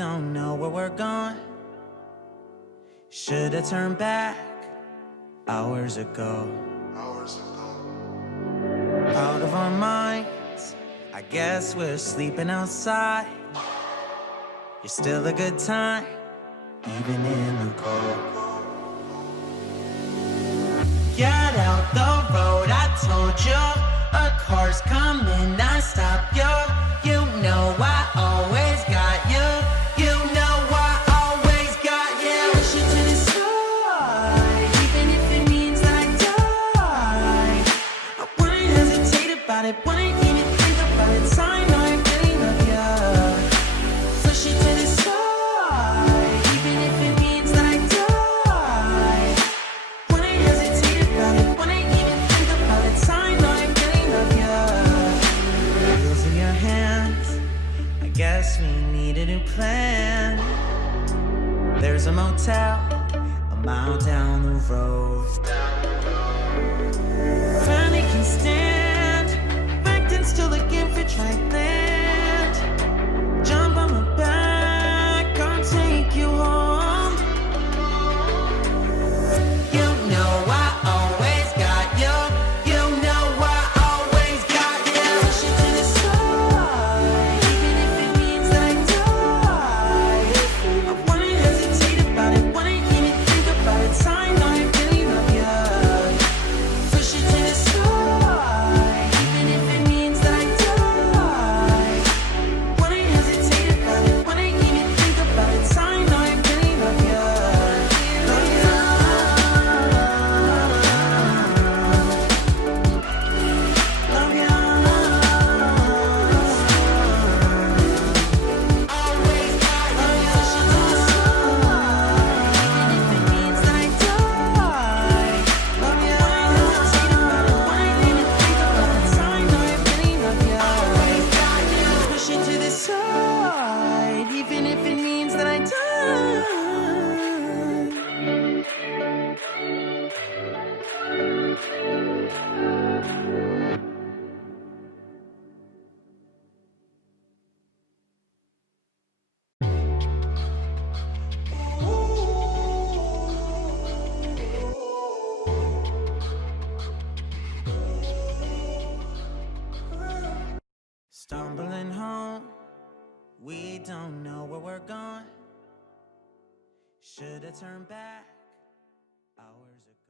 don't know where we're going. Should've turned back hours ago. Out of our minds, I guess we're sleeping outside. You're still a good time, even in the cold. Get out the road, I told you. A car's coming, I stop you. You know I always got you. You know I always got you. Push it to the side, even if it means that I die. I wouldn't hesitate about it, wouldn't even think about it. I know I really love you. Push it to the side, even if it means that I die. Wouldn't hesitate about it, wouldn't even think about it. I know I really love you. Wheels in your hands, I guess we need a new plan. There's a motel a mile down the road. Finally can stand, backed and still looking for dry land. Jump on my back, I'll take you home. You know I always got you. You know I always got you. Push it to the side, even if it means that I die. I wouldn't hesitate about it, wouldn't even think about it. I know I really love you. Push it to the side, even if it means that I die. Wouldn't hesitate about it, wouldn't even think about it. I know I really love you. Love you. Love you. Always got you. Push it to the side, even if it means that I die. Love you. Wouldn't hesitate about it, wouldn't even think about it. I know I really love you. Always got you. Push it to the side, even if it means that I die. Stumbling home, we don't know where we're going. Should've turned back hours ago.